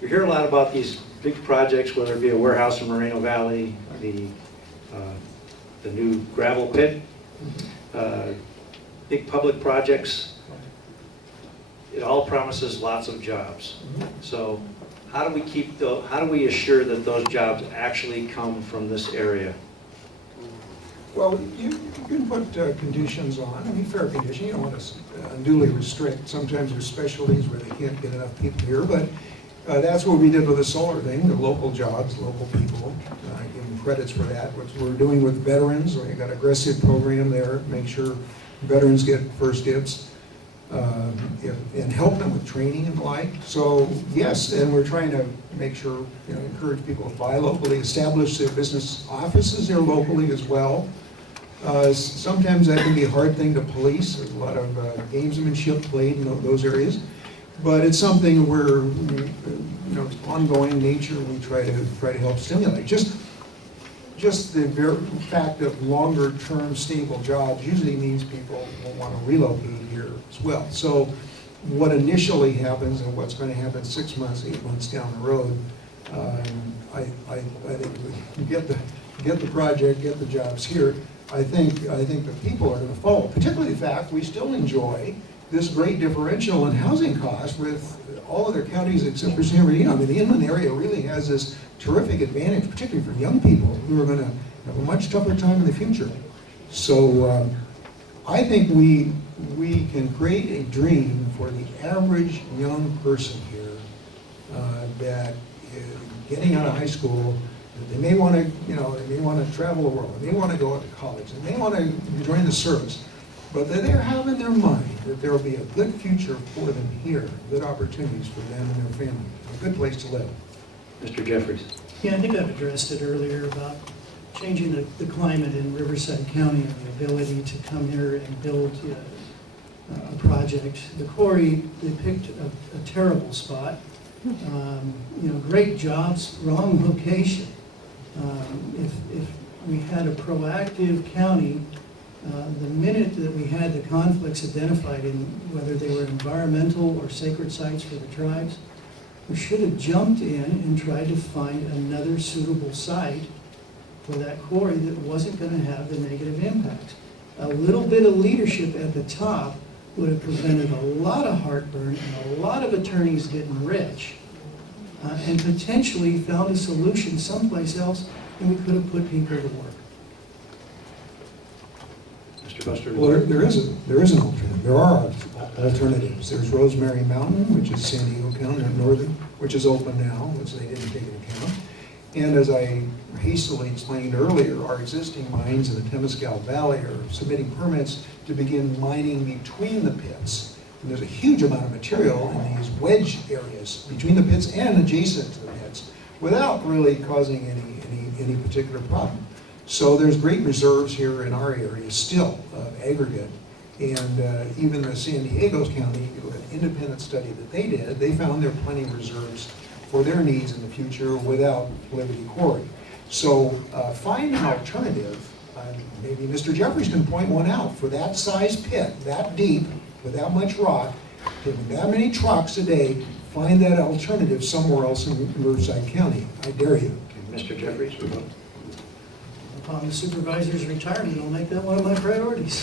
We hear a lot about these big projects, whether it be a warehouse in Moreno Valley, the new gravel pit, big public projects. It all promises lots of jobs. So how do we assure that those jobs actually come from this area? Well, you can put conditions on, I mean, fair condition. You don't want to unduly restrict. Sometimes there's specialties where they can't get enough people here, but that's what we did with the solar thing, the local jobs, local people. I give them credits for that. What we're doing with veterans, we got an aggressive program there, make sure veterans get first dibs. And help them with training and the like. So yes, and we're trying to make sure, encourage people to buy locally, establish their business offices here locally as well. Sometimes that can be a hard thing to police. There's a lot of gamesmanship played in those areas, but it's something where, ongoing nature we try to help stimulate. Just the very fact of longer-term stable jobs usually means people will want to relocate here as well. So what initially happens and what's going to happen 6 months, 8 months down the road, I think we get the project, get the jobs here. I think the people are going to follow, particularly the fact we still enjoy this great differential in housing costs with all other counties except for San Bernardino. I mean, the inland area really has this terrific advantage, particularly for young people who are going to have a much tougher time in the future. So I think we can create a dream for the average young person here that getting out of high school, they may want to, they may want to travel the world, they may want to go to college, they may want to join the service, but that they have in their mind that there will be a good future for them here, good opportunities for them and their family, a good place to live. Mr. Jeffries. Yeah, I think I've addressed it earlier about changing the climate in Riverside County and the ability to come here and build a project. The quarry, they picked a terrible spot. Great jobs, wrong location. If we had a proactive county, the minute that we had the conflicts identified in whether they were environmental or sacred sites for the tribes, we should have jumped in and tried to find another suitable site for that quarry that wasn't going to have the negative impacts. A little bit of leadership at the top would have prevented a lot of heartburn and a lot of attorneys getting rich, and potentially found a solution someplace else, and we could have put people to work. Mr. Buster. Well, there is an alternative. There are alternatives. There's Rosemary Mountain, which is San Diego County, northern, which is open now, which they didn't take into account. And as I hastily explained earlier, our existing mines in the Temescal Valley are submitting permits to begin mining between the pits. And there's a huge amount of material in these wedge areas between the pits and adjacent to the pits without really causing any particular problem. So there's great reserves here in our area still of aggregate. And even the San Diego County, if you look at an independent study that they did, they found there are plenty of reserves for their needs in the future without Liberty Quarry. So find an alternative. Maybe Mr. Jeffries can point one out for that size pit, that deep, with that much rock, taking that many trucks a day. Find that alternative somewhere else in Riverside County. I dare you. Okay, Mr. Jeffries. Upon the supervisor's retirement, I'll make that one of my priorities.